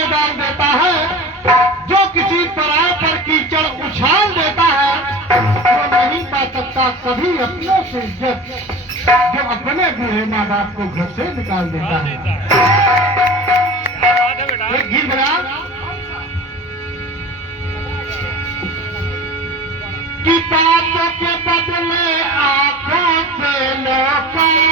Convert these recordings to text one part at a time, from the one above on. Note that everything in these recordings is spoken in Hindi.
में डाल देता है, जो किसी पराये पर कीचड़ उछाल देता है, वो नहीं पा सकता कभी अपनों से इज्जत, जो अपने बूढ़े माँ बाप को घर से निकाल देता है। एक गीत बना किताबों के बदले आंखों से लोकान,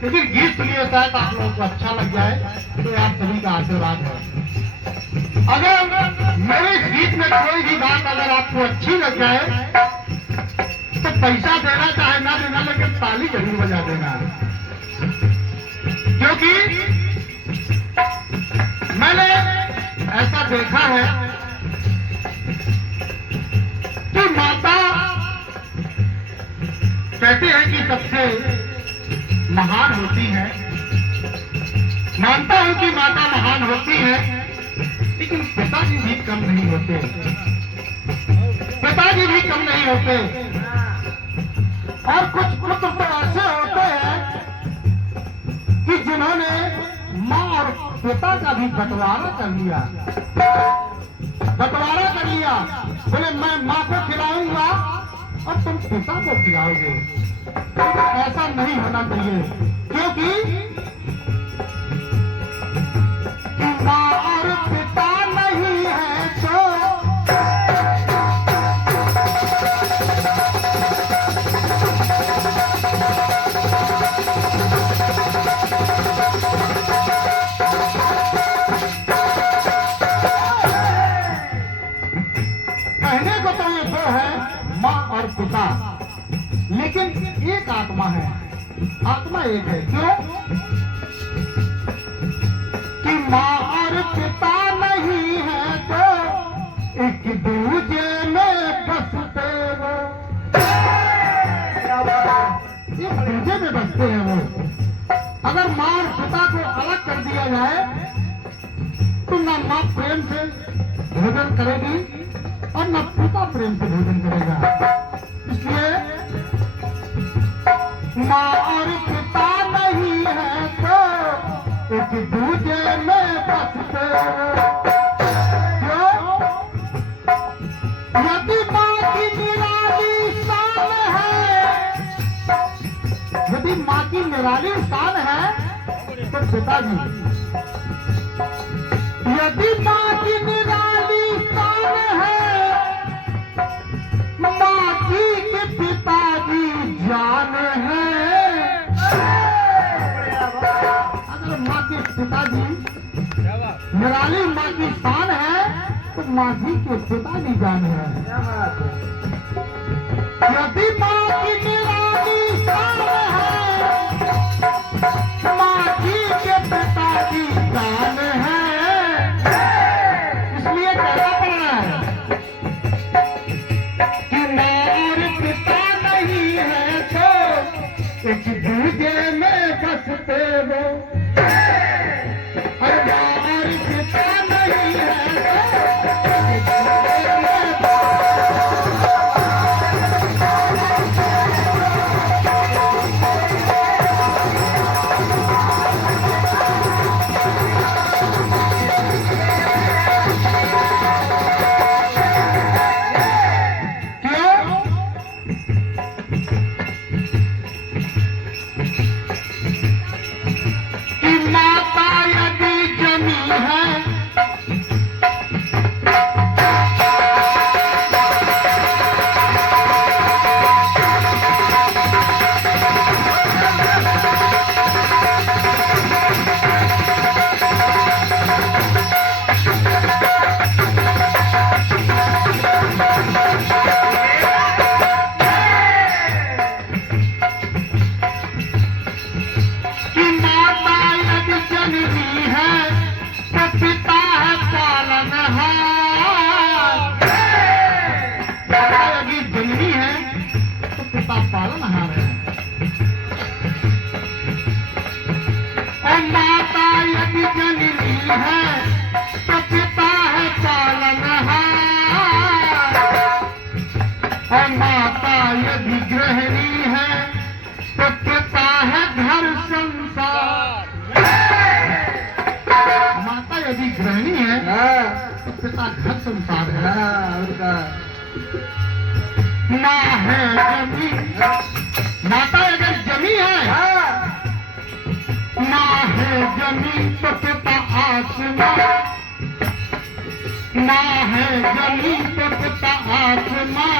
लेकिन गीत सुनिए, शायद आप लोगों को अच्छा लग जाए, तो आप सभी का आशीर्वाद है। अगर मेरे इस गीत में कोई भी बात अगर आपको अच्छी लग जाए तो पैसा देना चाहे ना देना, लेकिन ताली जरूर बजा देना, क्योंकि मैंने ऐसा देखा है कि माता कहते हैं कि सबसे महान होती है। मानता हूं कि माता महान होती है, लेकिन पिताजी भी कम नहीं होते, पिताजी भी कम नहीं होते। और कुछ पुत्र तो ऐसे होते हैं कि जिन्होंने माँ और पिता का भी बंटवारा कर लिया, बोले मैं माँ को खिलाऊंगा और तुम पिता को खिलाओगे। ऐसा नहीं होना चाहिए, क्योंकि माँ और पिता नहीं है तो कहने को तो ये दो है, माँ और पिता, लेकिन एक आत्मा है, आत्मा एक है। क्यों कि माँ और पिता नहीं है तो एक दूजे में बसते वो, एक दूजे में बसते हैं वो। अगर माँ और पिता को अलग कर दिया जाए तो न माँ प्रेम से भोजन करेगी और न पिता प्रेम से भोजन करेगा। इसलिए माँ और पिता नहीं है तो एक दूजे में बसते। क्यों? यदि माँ की निराली शान है, यदि माँ की निराली शान है तो पिताजी, यदि माँ की निराली शान है, माँ की के पिताजी जान है। अगर माँ के पिताजी निराली माँ की शान है तो माँ जी के पिताजी जान है। यदि माँ की निराली शान है, माँ जी के पिताजी जान है। इसलिए कहना पड़ रहा है कि माँ और पिता नहीं है तो एक दूजे में माँ है जमी, माता अगर जमी है, माँ है जमी तो पिता आसमां, माँ है जमी तो पिता आसमां,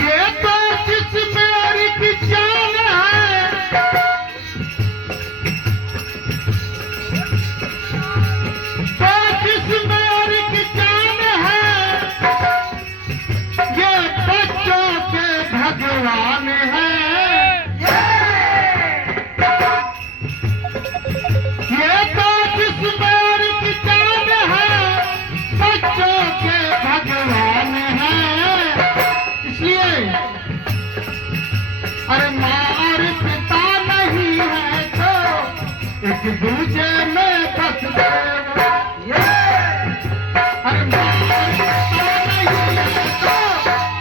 ये तो जिस मेरी की जान है, तो जिस मेरी की जान है, ये बच्चों के भगवान है, ये तो जिस मेरी की जान है, बच्चों के भगवान है। इसलिए अरे माँ और पिता नहीं है तो एक दूजे में फंस गए। अरे माँ और पिता नहीं है तो एक दूजे में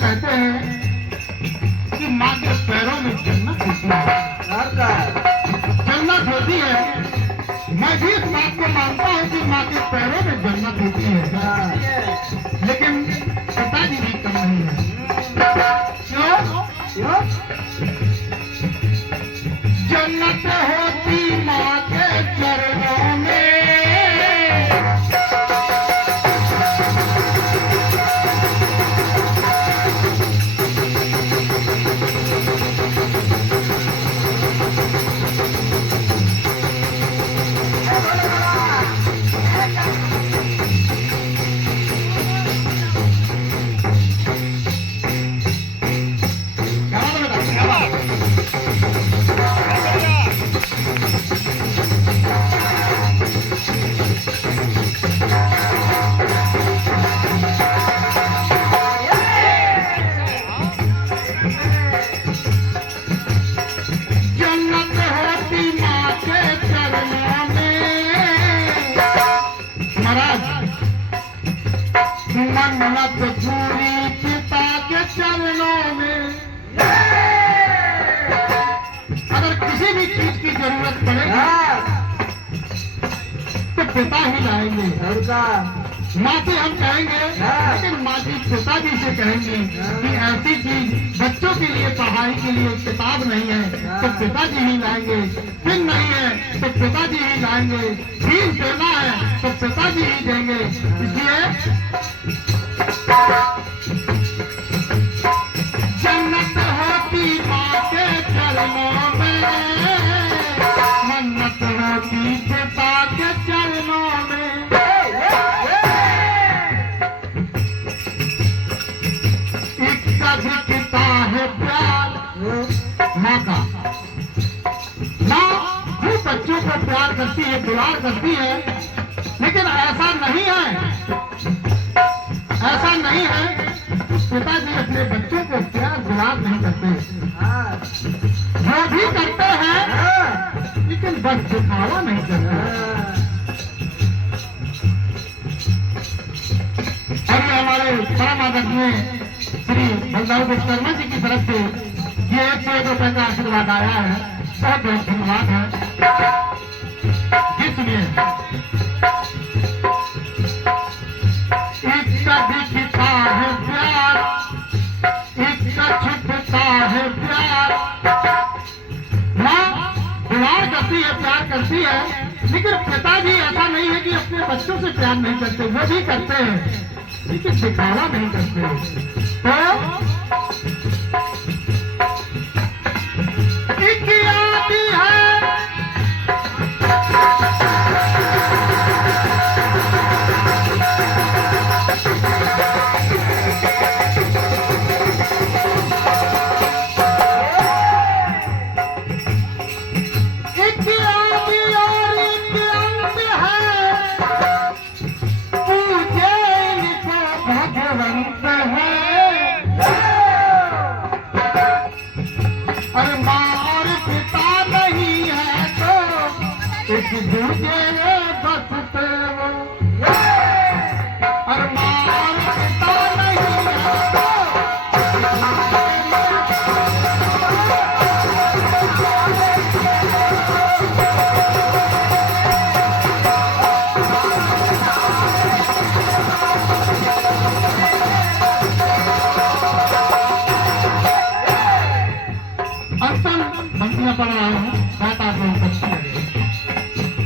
कहते हैं कि माँ के पैरों में जन्नत होती है, जन्नत होती है। मैं भी इस बात को मानता हूँ कि माँ के पैरों में जन्नत होती है, लेकिन पिताजी भी कम नहीं है। क्यों? जन्नत होती माँ के चरणों में, मन्नत पूरी पिता के चरणों में। अगर किसी भी चीज की जरूरत पड़ेगी तो पिता ही लाएंगे। माँ से हम कहेंगे, लेकिन माँ जी पिताजी से कहेंगे कि ऐसी चीज बच्चों के लिए पढ़ाई के लिए किताब नहीं है तो पिताजी ही लाएंगे, फिर नहीं है तो पिताजी ही लाएंगे, फीस देना है तो पिताजी ही देंगे। इसलिए जन्नत होती माँ के चरणों में, मन्नत होती पिता के चरणों में। दिखता है प्यार माँ का, माँ खूब बच्चों को प्यार करती है, दुलार करती है, लेकिन ऐसा नहीं है, ऐसा नहीं है पिताजी अपने बच्चों को प्यार दुलार नहीं करते, वो भी करते हैं लेकिन बस दिखावा नहीं करते। अभी हमारे परम आदरणीय श्री बलदाऊ विश्वकर्मा जी की तरफ से ये 101 रुपए का आशीर्वाद आया है, बहुत बहुत धन्यवाद है जी। सुनिए, इसका दिखता है प्यार, इसका छुपता है प्यार। माँ दुलार करती है, प्यार करती है, लेकिन पिताजी ऐसा नहीं है कि अपने बच्चों से प्यार नहीं करते, वो भी करते हैं लेकिन दिखावा नहीं करते। तो एक आती है भगवंत है। एक दूजे बसते वो अरमान पिता नहीं अंतम बंदियां पढ़ रहा हूँ बात आप लोगों को अच्छी लगे।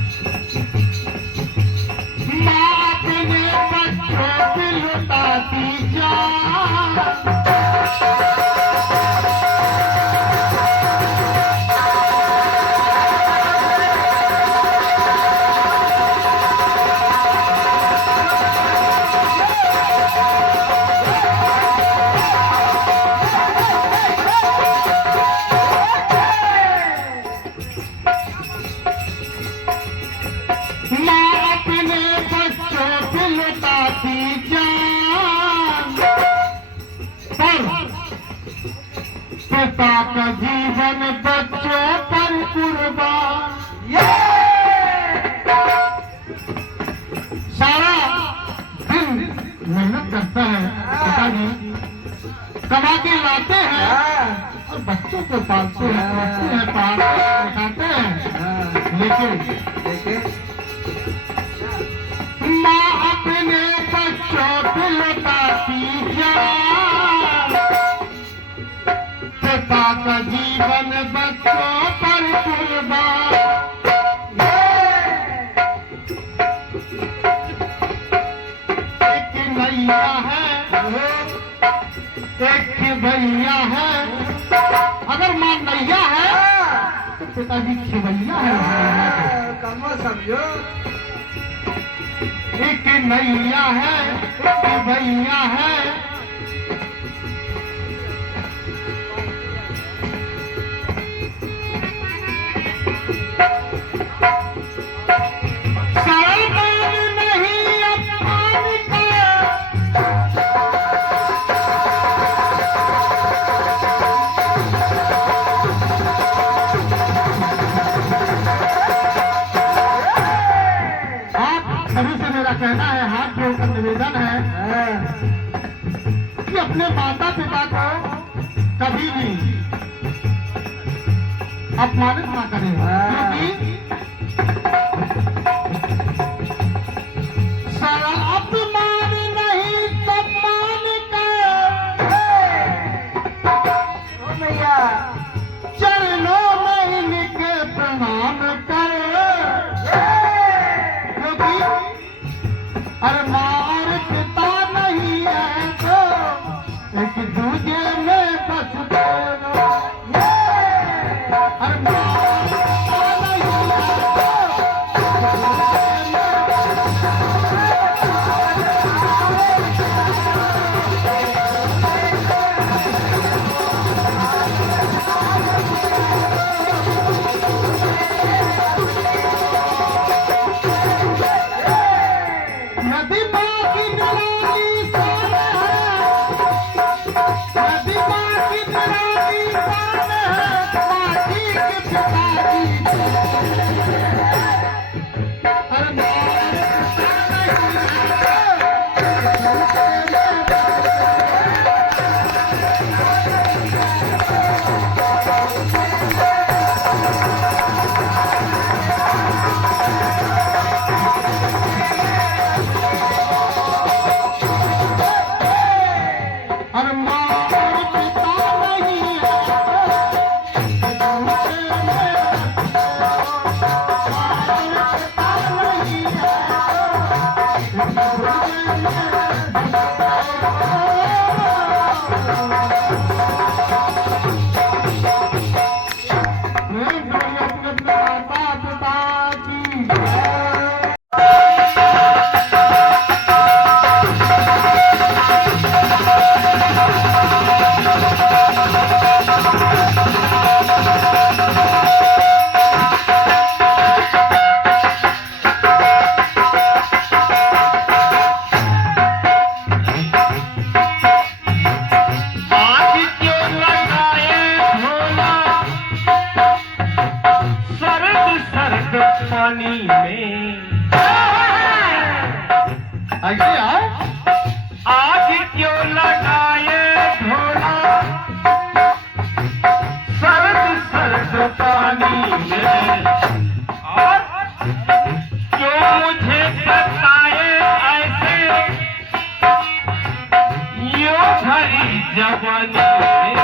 माँ अपने बच्चों पे लुटाती जान पिता का जीवन बच्चों पर कुर्बान सारा दिन मेहनत करता है पिताजी कमा के लाते हैं और बच्चों को पालते हैं पढ़ते हैं पढ़ाते हैं लेकिन माँ अपने बच्चों को लौटाती जान पिता का जीवन बच्चों पर कुर्बान एक नैया है एक भैया है अगर माँ नैया है तो पिताजी खिवैया है कम समझो एक नैया है एक भैया है कहना है हाथ जोड़कर निवेदन है कि अपने माता पिता को कभी भी अपमानित ना करें क्योंकि सारा अपमान नहीं सम्मान भैया चरणों में इनके प्रणाम कर क्योंकि अरे माँ और पिता नहीं है तो एक दूजे में बसते रहो अरे माँ और पिता नहीं नदी माँ की निराली शान है नदी माँ की निराली शान है माटी के पिता की अरे माँ अरे माँ और पिता नहीं पानी में। ऐसे आओ। आज क्यों लगाए ढोला सर्द सर्द पानी में, और क्यों मुझे सताए ऐसे यूं भरी जवानी में।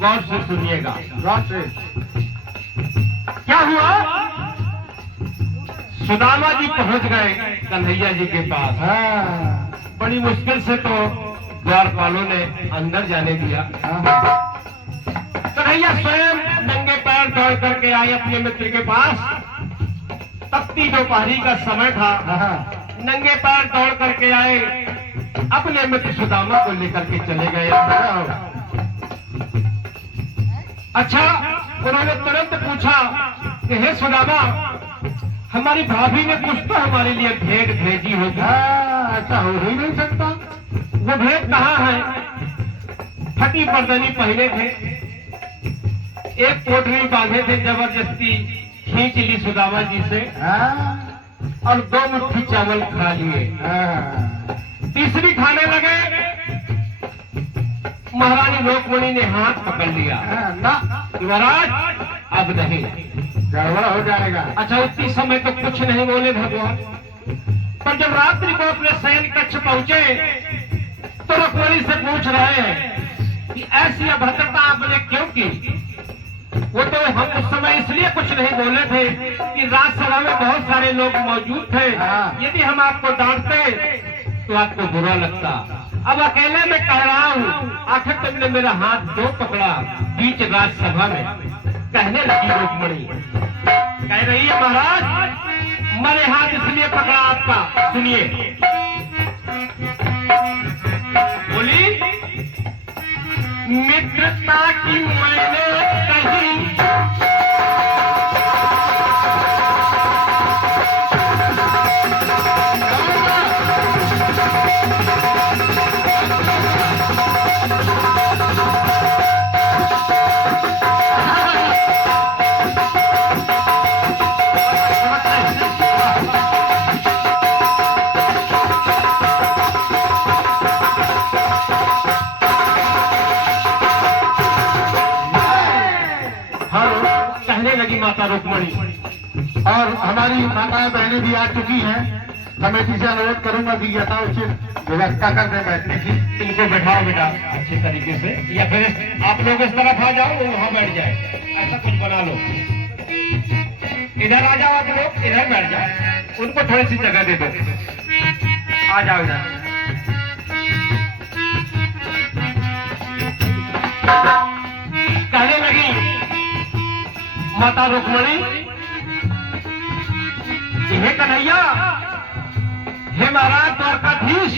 गौर से सुनिएगा। गौर से। क्या हुआ? सुदामा जी पहुंच गए कन्हैया जी के पास। बड़ी मुश्किल से तो द्वारपालों ने अंदर जाने दिया। कन्हैया स्वयं नंगे पैर दौड़ करके आए अपने मित्र के पास। तपती दोपहरी का समय था। नंगे पैर दौड़ करके आए, अपने मित्र सुदामा को लेकर के चले गए। अच्छा, उन्होंने तुरंत पूछा कि हे सुदामा, हमारी भाभी ने कुछ तो हमारे लिए भेंट भेजी होगी। ऐसा हो ही नहीं सकता। वो भेंट कहाँ है? फटी बरदनी पहने थे, एक पोटली बांधे थे, जबरदस्ती खींच ली सुदामा जी से, और 2 मुट्ठी चावल खा लिए। तीसरी खाने लगे, महारानी रुक्मिणी ने हाथ पकड़ लिया। महाराज अब नहीं, गड़बड़ हो जाएगा। अच्छा, उतनी समय तो कुछ नहीं बोले भगवान, पर जब रात्रि को अपने शयन कक्ष पहुंचे तो रुक्मिणी से पूछ रहे हैं कि ऐसी अभद्रता आपने क्यों की? वो तो हम उस समय इसलिए कुछ नहीं बोले थे कि राजसभा में बहुत सारे लोग मौजूद थे, यदि हम आपको डांटते तो आपको बुरा लगता। अब अकेले में कह रहा हूँ, आखिर तुमने मेरा हाथ क्यों पकड़ा बीच राजसभा में? कहने लगी रुक्मिणी, कह रही है महाराज, मैंने हाथ इसलिए पकड़ा आपका, सुनिए। बोली, मित्रता की मैंने कही माता रुक्मिणी, और हमारी माताएं बहनें भी आ चुकी हैं। कमेटी से अनुरोध करूंगा कि यथाउचित व्यवस्था कर दे बैठने की। इनको बैठाओ बेटा अच्छे तरीके से, या फिर आप लोग इस तरफ आ जाओ, वो वहां बैठ जाए, ऐसा कुछ बना लो। इधर आ जाओ आप लोग, इधर बैठ जाओ, उनको थोड़ी सी जगह दे दो। आ जाओ इधर। कहने लगी, माता रुक्मणी, हे कन्हैया, हे महाराज द्वारकाधीश,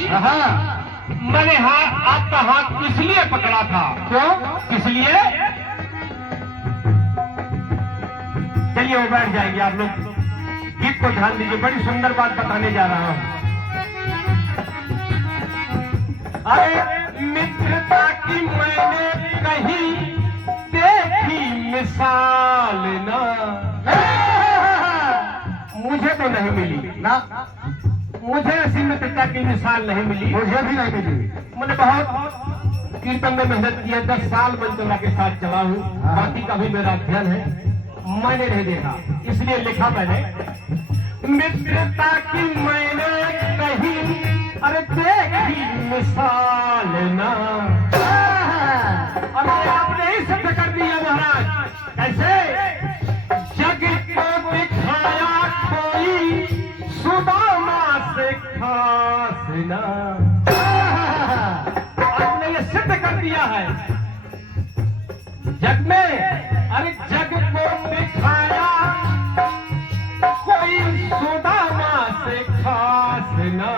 मैंने आपका हाथ किस लिए पकड़ा था? क्यों? किस लिए? चलिए वो बैठ जाएंगे। आप लोग गीत को ध्यान दीजिए, बड़ी सुंदर बात बताने जा रहा हूं। अरे मित्रता की मैंने कहीं देखी मिसाल ना, मुझे तो नहीं मिली ना, मुझे ऐसी मित्रता की मिसाल नहीं मिली। मुझे भी नहीं मिली। मैंने बहुत कीर्तन में मेहनत की है, 10 साल मंचोला के साथ चला हूँ, बाकी का भी मेरा अध्ययन है, मैंने नहीं देखा, इसलिए लिखा मैंने, मित्रता की मैंने कहीं अरे देखी मिसाल ना। अरे आपने ही सिद्ध कर दिया महाराज। कैसे? जग को दिखाया कोई सुदामा से खास ना। आपने ये सिद्ध कर दिया है जग में। अरे जग को दिखाया कोई सुदामा से खास ना।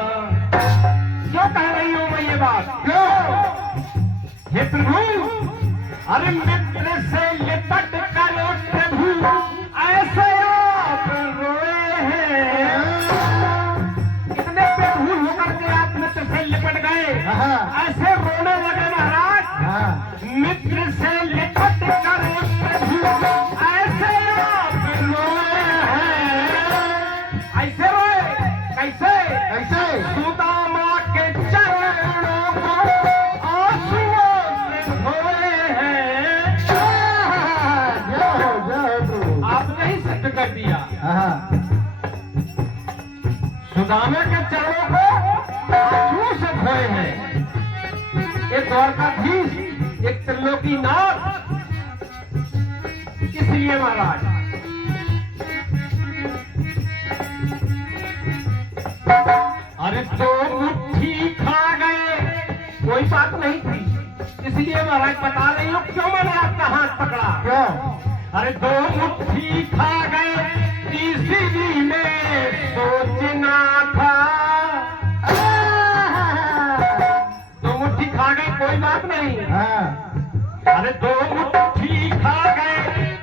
क्यों कह रही हूं मैं ये बात? क्यों? हे प्रभु, अरे मित्र से लिपट कर प्रभु ऐसे आप रोए हैं। इतने प्रभु होकर के आप मित्र से लिपट गए, ऐसे रोने लगे महाराज। मित्र से लिपट कर प्रभु ऐसे आप रोए हैं। ऐसे रोए? कैसे? ऐसे सुदामा के चरणों को आंसुओं से धोए हैं। आपने ही सिद्ध कर दिया। सुदामा के चरणों को आंसुओं से धोए हैं। एक द्वारकाधीश, एक त्रिलोकीनाथ, इसलिए महाराज अरे 2 मुट्ठी खा गए, कोई बात नहीं थी, इसलिए महाराज बता रही हूँ क्यों मैंने आपका हाथ पकड़ा। क्यों? अरे 2 मुट्ठी खा गए, तीसरी में सोचना था। 2 मुट्ठी खा गए, कोई बात नहीं। अरे 2 मुट्ठी खा गए,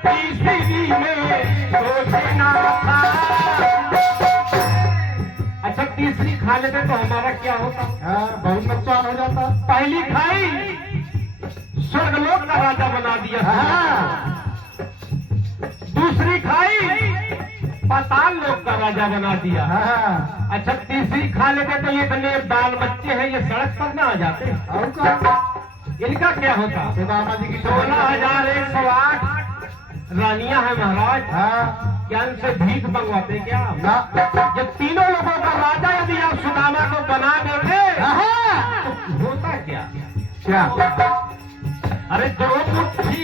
तीसरी में सोचना था। अच्छा, तीसरी खा लेते तो हमारा क्या होता? बहुत नुकसान हो जाता। पहली खाई, स्वर्गलोक का राजा बना दिया। दूसरी खाई, पाताल लोक का राजा बना दिया। अच्छा, तीसरी खा लेते तो ये इतने बाल बच्चे हैं, ये सड़क पर ना आ जाते। और क्या? इनका क्या होता? सुदामा जी की 16,108 रानियां हैं महाराज। क्या इनसे भीख मंगवाते क्या? ना। जब तीनों लोगों का राजा यदि आप सुदामा को बना देते तो होता क्या? क्या? अरे 2 मुट्ठी